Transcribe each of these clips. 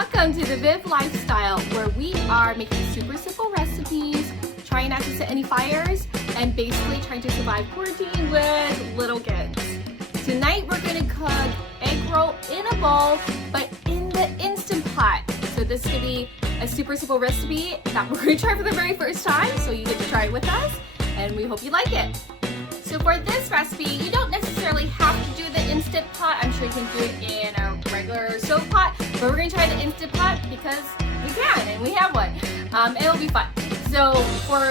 Welcome to the Viv Lifestyle, where we are making super simple recipes, trying not to set any fires, and basically trying to survive quarantine with little kids. Tonight we're going to cook egg roll in a bowl, but in the Instant Pot. So this is going to be a super simple recipe that we're going to try for the very first time, so you get to try it with us, and we hope you like it. So for this recipe, you don't necessarily have to do the Instant Pot. I'm sure you can do it in a regular stove pot, but we're going to try the Instant Pot because we can and we have one. It'll be fun. So for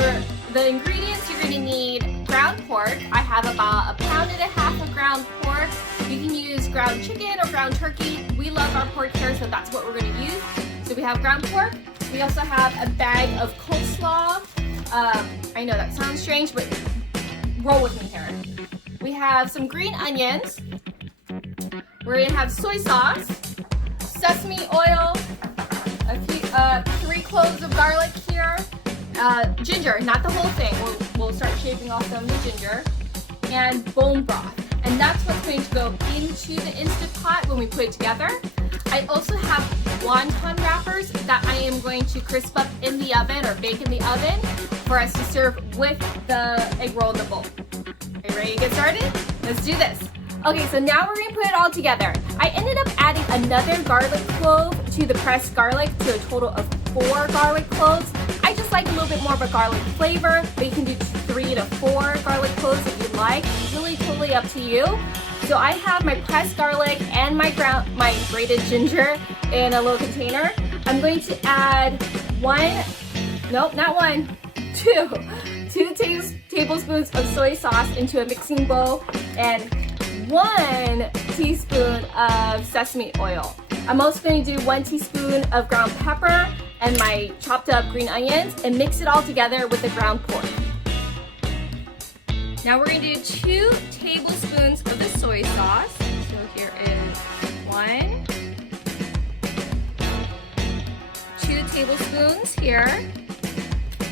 the ingredients, you're going to need ground pork. I have about 1.5 pounds of ground pork. You can use ground chicken or ground turkey. We love our pork here, so that's what we're going to use. So we have ground pork. We also have a bag of coleslaw. I know that sounds strange, but roll with me here. We have some green onions. We're gonna have soy sauce, sesame oil, 3 cloves of garlic here, ginger, not the whole thing. We'll start shaving off some of the ginger, and bone broth. And that's what's going to go into the Instant Pot when we put it together. I also have wonton wrappers that I am going to crisp up in the oven or bake in the oven for us to serve with the egg roll in the bowl. Are you ready to get started? Let's do this. Okay, so now we're going to put it all together. I ended up adding another garlic clove to the pressed garlic to a total of 4 garlic cloves. I just like a little bit more of a garlic flavor, but you can do 3 to 4 garlic cloves if you like. It's really totally up to you. So I have my pressed garlic and my grated ginger in a little container. I'm going to add 2 tablespoons of soy sauce into a mixing bowl and 1 teaspoon of sesame oil. I'm also going to do 1 teaspoon of ground pepper and my chopped up green onions and mix it all together with the ground pork. Now we're going to do 2 tablespoons of the soy sauce. So here is 1, 2 tablespoons here.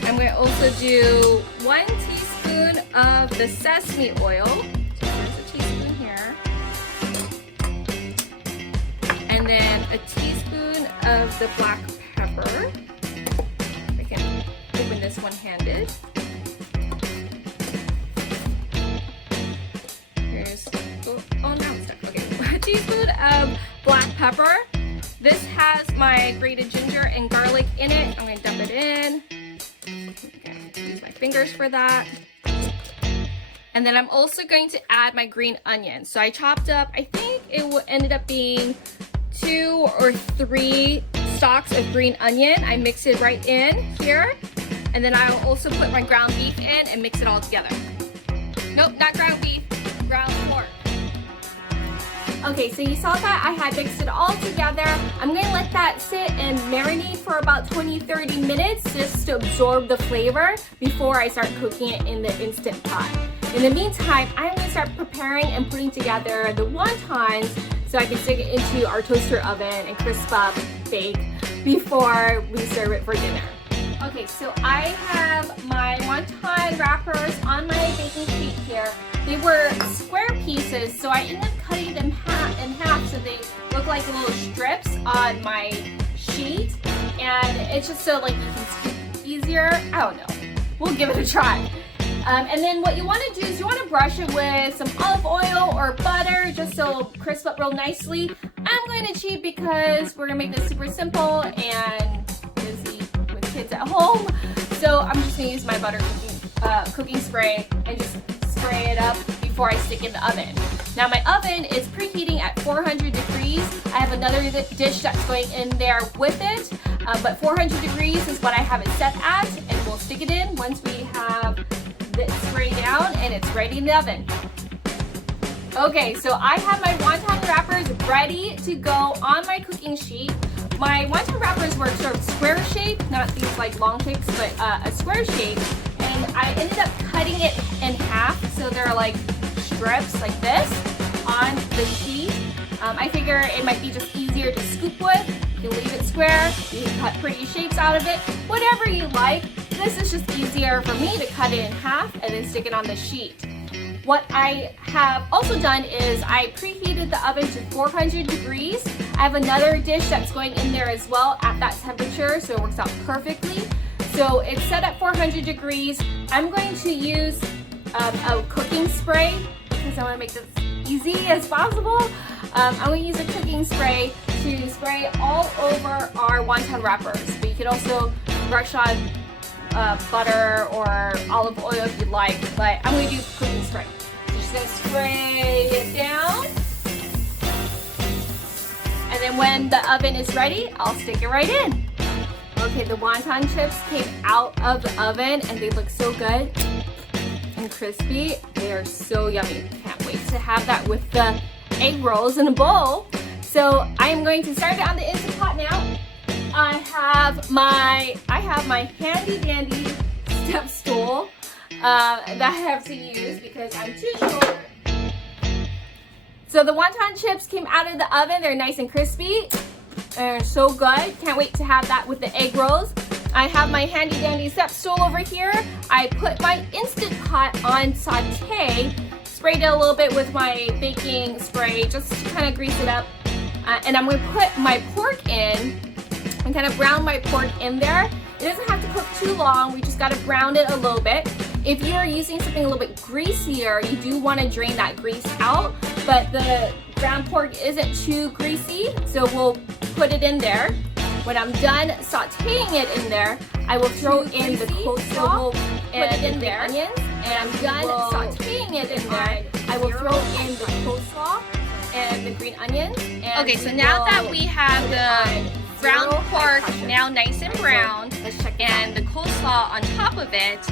I'm going to also do 1 teaspoon of the sesame oil. So there's a teaspoon here. And then a teaspoon of the black pepper. I can open this one-handed. Oh, now it's stuck. Okay, 1 teaspoon of black pepper. This has my grated ginger and garlic in it. I'm going to dump it in. Use my fingers for that. And then I'm also going to add my green onions. So I chopped up, I think it ended up being 2 or 3 stalks of green onion. I mix it right in here. And then I'll also put my ground beef in and mix it all together. Nope, not ground beef, ground pork. Okay, so you saw that I had mixed it all together. I'm going to let that sit and marinate for about 20-30 minutes just to absorb the flavor before I start cooking it in the Instant Pot. In the meantime, I'm going to start preparing and putting together the wontons so I can stick it into our toaster oven and crisp up, bake before we serve it for dinner. Okay, so I have my wonton wrappers on my baking sheet here. They were square pieces, so I ended up cutting them in half so they look like little strips on my sheet. And it's just so like you can scoop easier. I don't know. We'll give it a try. And then what you want to do is you want to brush it with some olive oil or butter just so it'll crisp up real nicely. I'm going to cheat because we're going to make this super simple and busy with kids at home. So I'm just going to use my butter cooking spray and just spray it up before I stick in the oven. Now my oven is preheating at 400 degrees. I have another dish that's going in there with it, but 400 degrees is what I have it set at, and we'll stick it in once we have it sprayed down and it's ready in the oven. Okay, so I have my wonton wrappers ready to go on my cooking sheet. My wonton wrappers were sort of square shape, not these like long shapes, but a square shape. And I ended up cutting it in half, so they're like strips like this on the sheet. I figure it might be just easier to scoop with. You can leave it square, you can cut pretty shapes out of it, whatever you like. This is just easier for me to cut it in half and then stick it on the sheet. What I have also done is I preheated the oven to 400 degrees. I have another dish that's going in there as well at that temperature, so it works out perfectly. So it's set at 400 degrees. I'm going to use a cooking spray because I want to make this easy as possible. I'm going to use a cooking spray to spray all over our wonton wrappers, but you could also brush on butter or olive oil if you'd like, but I'm going to use cooking spray. So just going to spray it down, and then when the oven is ready, I'll stick it right in. Okay, the wonton chips came out of the oven and they look so good and crispy. They are so yummy. Can't wait to have that with the egg rolls in a bowl. So I am going to start it on the Instant Pot now. I have my handy dandy step stool that I have to use because I'm too short. So the wonton chips came out of the oven. They're nice and crispy. They're so good. Can't wait to have that with the egg rolls. I have my handy dandy step stool over here. I put my Instant Pot on saute, sprayed it a little bit with my baking spray just to kind of grease it up. And I'm going to put my pork in and kind of brown my pork in there. It doesn't have to cook too long. We just got to brown it a little bit. If you're using something a little bit greasier, you do want to drain that grease out, but the ground pork isn't too greasy, so we'll put it in there. When I'm done sauteing it in there, I will throw in the coleslaw and the onions. And I'm done sauteing it in there, I will throw in the coleslaw and the green onions. Okay, so now that we have the ground pork now nice and brown and the coleslaw on top of it,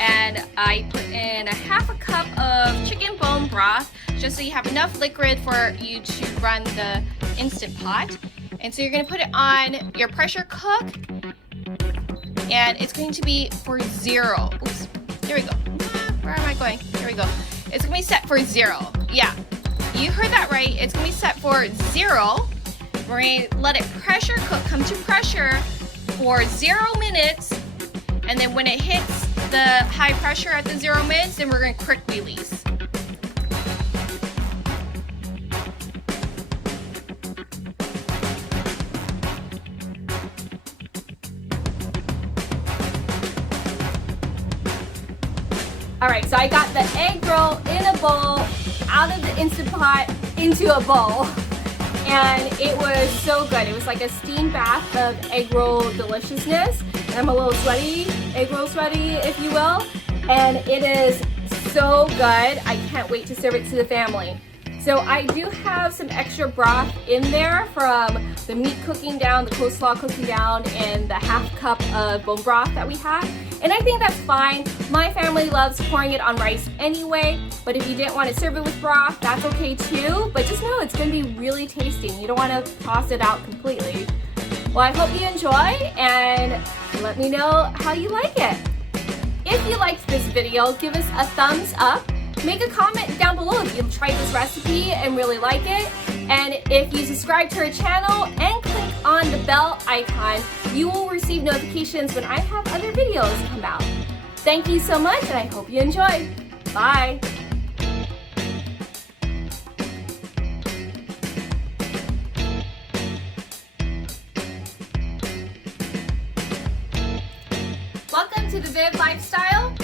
and I put in a half a cup of chicken bone broth just so you have enough liquid for you to run the Instant Pot. And so you're going to put it on your pressure cook, and it's going to be for 0. Oops, there we go. Where am I going? There we go. It's going to be set for 0. Yeah, you heard that right. It's going to be set for 0. We're going to let it pressure cook, come to pressure for 0 minutes, and then when it hits the high pressure at the 0 minutes, then we're going to quick release. All right, so I got the egg roll in a bowl, out of the Instant Pot into a bowl, and it was so good. It was like a steam bath of egg roll deliciousness. And I'm a little sweaty, egg roll sweaty, if you will, and it is so good. I can't wait to serve it to the family. So I do have some extra broth in there from the meat cooking down, the coleslaw cooking down, and the half cup of bone broth that we had. And I think that's fine. My family loves pouring it on rice anyway, but if you didn't want to serve it with broth, that's okay too. But just know it's going to be really tasty. You don't want to toss it out completely. Well, I hope you enjoy, and let me know how you like it. If you liked this video, give us a thumbs up. Make a comment down below if you've tried this recipe and really like it. And if you subscribe to our channel and click on the bell icon, you will receive notifications when I have other videos come out. Thank you so much, and I hope you enjoy. Bye. Welcome to the Viv Lifestyle.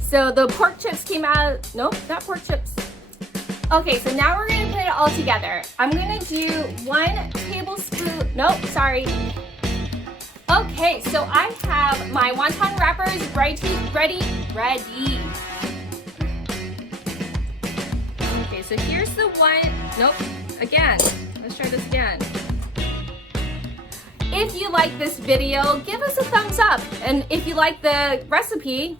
So the pork chips came out, nope, not pork chips. Okay, so now we're gonna put it all together. I'm gonna do 1 tablespoon, nope, sorry. Okay, so I have my wonton wrappers ready. Okay, so here's the one, nope, again, let's try this again. If you like this video, give us a thumbs up. And if you like the recipe,